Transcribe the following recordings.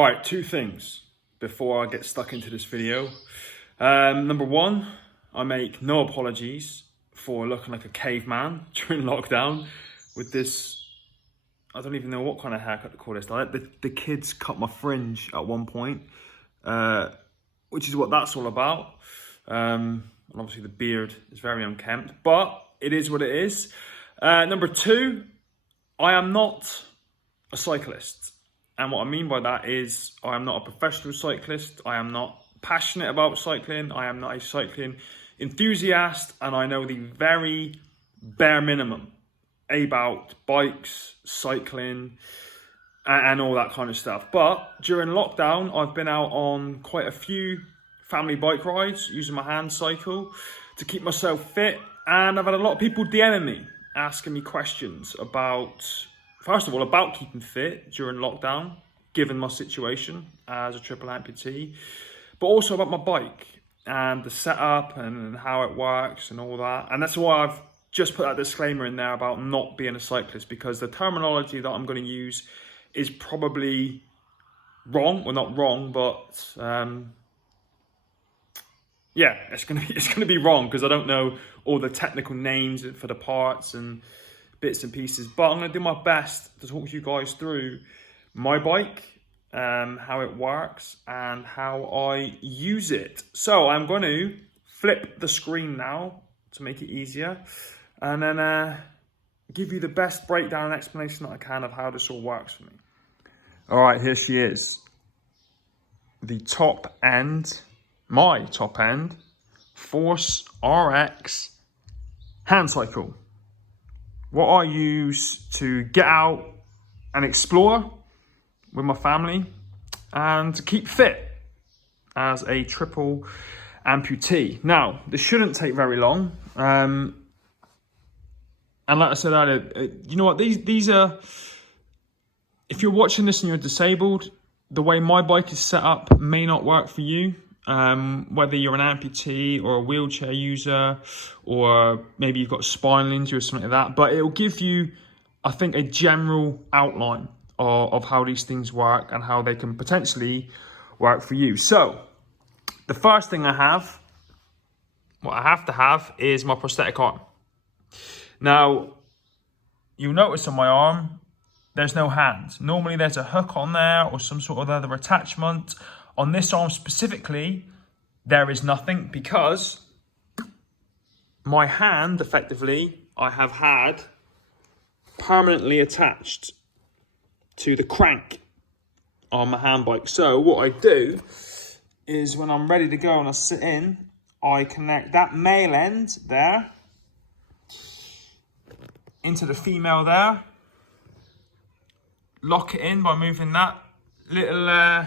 All right, two things before I get stuck into this video. Number one, I make no apologies for looking like a caveman during lockdown with this, I don't even know what kind of haircut to call this. Like the kids cut my fringe at one point, which is what that's all about. And obviously the beard is very unkempt, but it is what it is. Number two, I am not a cyclist. And what I mean by that is I am not a professional cyclist. I am not passionate about cycling. I am not a cycling enthusiast. And I know the very bare minimum about bikes, cycling, and all that kind of stuff. But during lockdown, I've been out on quite a few family bike rides using my hand cycle to keep myself fit. And I've had a lot of people DMing me, asking me questions about, first of all, about keeping fit during lockdown, given my situation as a triple amputee, but also about my bike and the setup and how it works and all that. And that's why I've just put that disclaimer in there about not being a cyclist, because the terminology that I'm going to use is probably wrong. Well, not wrong, but yeah, it's gonna be wrong because I don't know all the technical names for the parts and bits and pieces. But I'm gonna do my best to talk you guys through my bike, how it works and how I use it. So I'm going to flip the screen now to make it easier, and then give you the best breakdown and explanation that I can of how this all works for me. All right, here she is. The top end, my top end, Force RX hand cycle. What I use to get out and explore with my family and to keep fit as a triple amputee. Now, this shouldn't take very long. And like I said earlier, you know what, these are, if you're watching this and you're disabled, the way my bike is set up may not work for you. Whether you're an amputee or a wheelchair user, or maybe you've got a spinal injury or something like that, but it'll give you, I think, a general outline of how these things work and how they can potentially work for you. So the first thing what I have to have is my prosthetic arm. Now, you'll notice on my arm, there's no hand. Normally there's a hook on there or some sort of other attachment. On this arm specifically, there is nothing, because my hand, effectively, I have had permanently attached to the crank on my hand bike. So what I do is when I'm ready to go and I sit in, I connect that male end there into the female there, lock it in by moving that little, I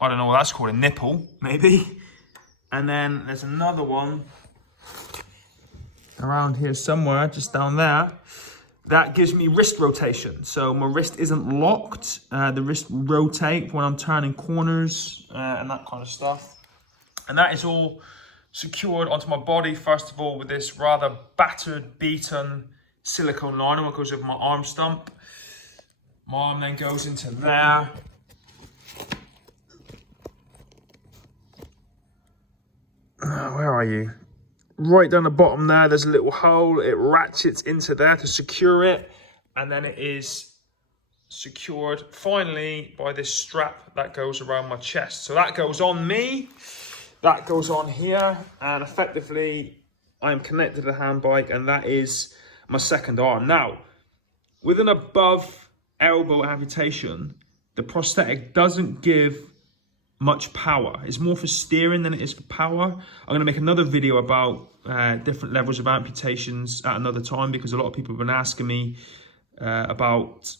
don't know what that's called, a nipple, maybe. And then there's another one around here somewhere, just down there. That gives me wrist rotation. So my wrist isn't locked. The wrist will rotate when I'm turning corners and that kind of stuff. And that is all secured onto my body, first of all, with this rather battered, beaten silicone liner that goes over my arm stump. My arm then goes into there. Where are you? Right down the bottom there, there's a little hole. It ratchets into there to secure it, and then it is secured finally by this strap that goes around my chest. So that goes on me, that goes on here, and effectively I am connected to the hand bike, and that is my second arm. Now, with an above elbow amputation, the prosthetic doesn't give much power. It's more for steering than it is for power. I'm going to make another video about different levels of amputations at another time, because a lot of people have been asking me about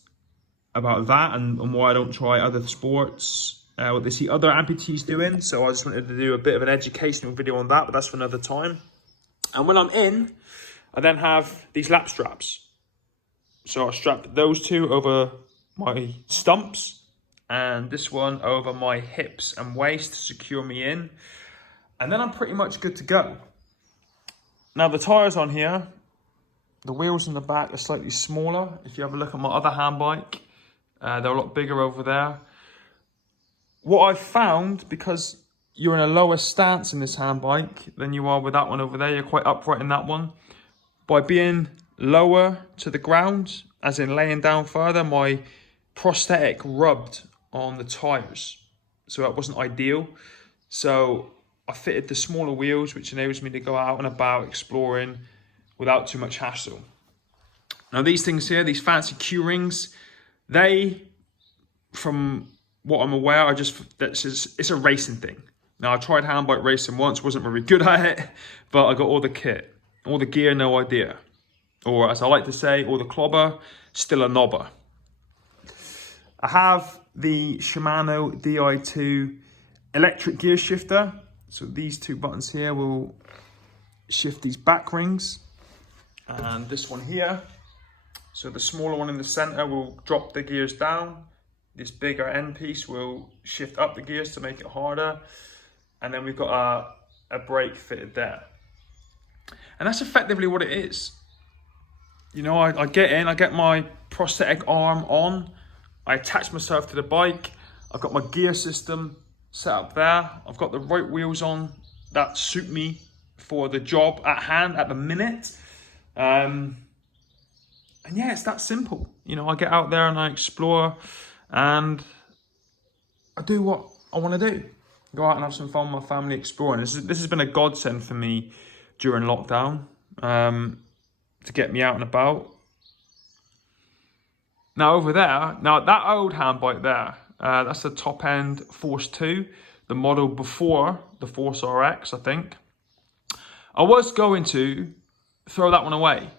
that and why I don't try other sports, what they see other amputees doing. So I just wanted to do a bit of an educational video on that, but that's for another time. And when I'm in, I then have these lap straps. So I strap those two over my stumps, and this one over my hips and waist to secure me in. And then I'm pretty much good to go. Now the tyres on here, the wheels in the back are slightly smaller. If you have a look at my other hand bike, They're a lot bigger over there. What I've found, because you're in a lower stance in this hand bike than you are with that one over there, you're quite upright in that one. By being lower to the ground, as in laying down further, my prosthetic rubbed on the tyres. So that wasn't ideal. So I fitted the smaller wheels, which enables me to go out and about exploring without too much hassle. Now these things here, these fancy Q-rings, they, from what I'm aware, it's a racing thing. Now I tried hand bike racing once, wasn't very good at it, but I got all the kit, all the gear, no idea. Or as I like to say, all the clobber, still a knobber. I have the Shimano Di2 electric gear shifter. So these two buttons here will shift these back rings. And this one here. So the smaller one in the center will drop the gears down. This bigger end piece will shift up the gears to make it harder. And then we've got a brake fitted there. And that's effectively what it is. You know, I get in, I get my prosthetic arm on, I attach myself to the bike, I've got my gear system set up there, I've got the right wheels on that suit me for the job at hand at the minute. And yeah, it's that simple. You know, I get out there and I explore and I do what I want to do. Go out and have some fun with my family exploring. This has been a godsend for me during lockdown. To get me out and about. Now over there, that old hand bike there, that's the top end Force 2, the model before the Force RX, I think. I was going to throw that one away.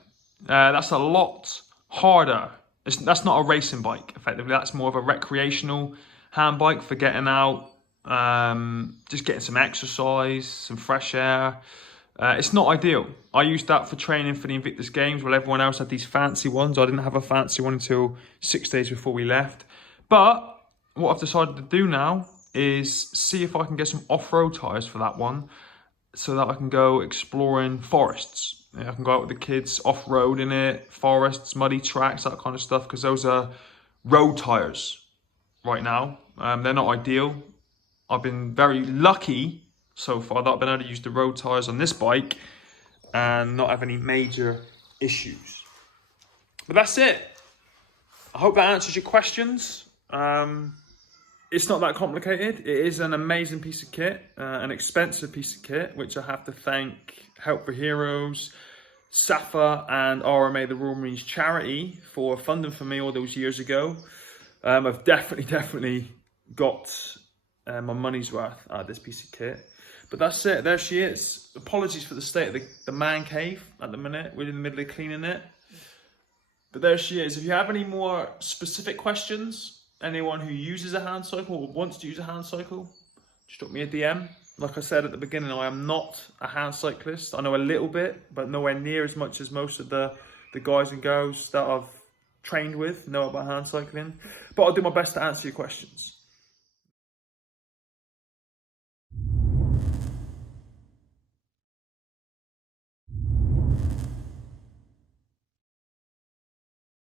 That's a lot harder. That's not a racing bike, effectively. That's more of a recreational hand bike for getting out, just getting some exercise, some fresh air. It's not ideal. I used that for training for the Invictus Games while everyone else had these fancy ones. I didn't have a fancy one until 6 days before we left. But what I've decided to do now is see if I can get some off-road tyres for that one so that I can go exploring forests. I can go out with the kids off-road in it, forests, muddy tracks, that kind of stuff, because those are road tyres right now. They're not ideal. I've been very lucky so far that I've been able to use the road tyres on this bike and not have any major issues. But that's it. I hope that answers your questions. It's not that complicated. It is an amazing piece of kit, an expensive piece of kit, which I have to thank Help for Heroes, SAFA and RMA, the Royal Marines charity, for funding for me all those years ago. I've definitely got my money's worth out of this piece of kit. But that's it, there she is. Apologies for the state of the man cave at the minute. We're in the middle of cleaning it. But there she is. If you have any more specific questions, anyone who uses a hand cycle or wants to use a hand cycle, just drop me a DM. Like I said at the beginning, I am not a hand cyclist. I know a little bit, but nowhere near as much as most of the guys and girls that I've trained with know about hand cycling. But I'll do my best to answer your questions.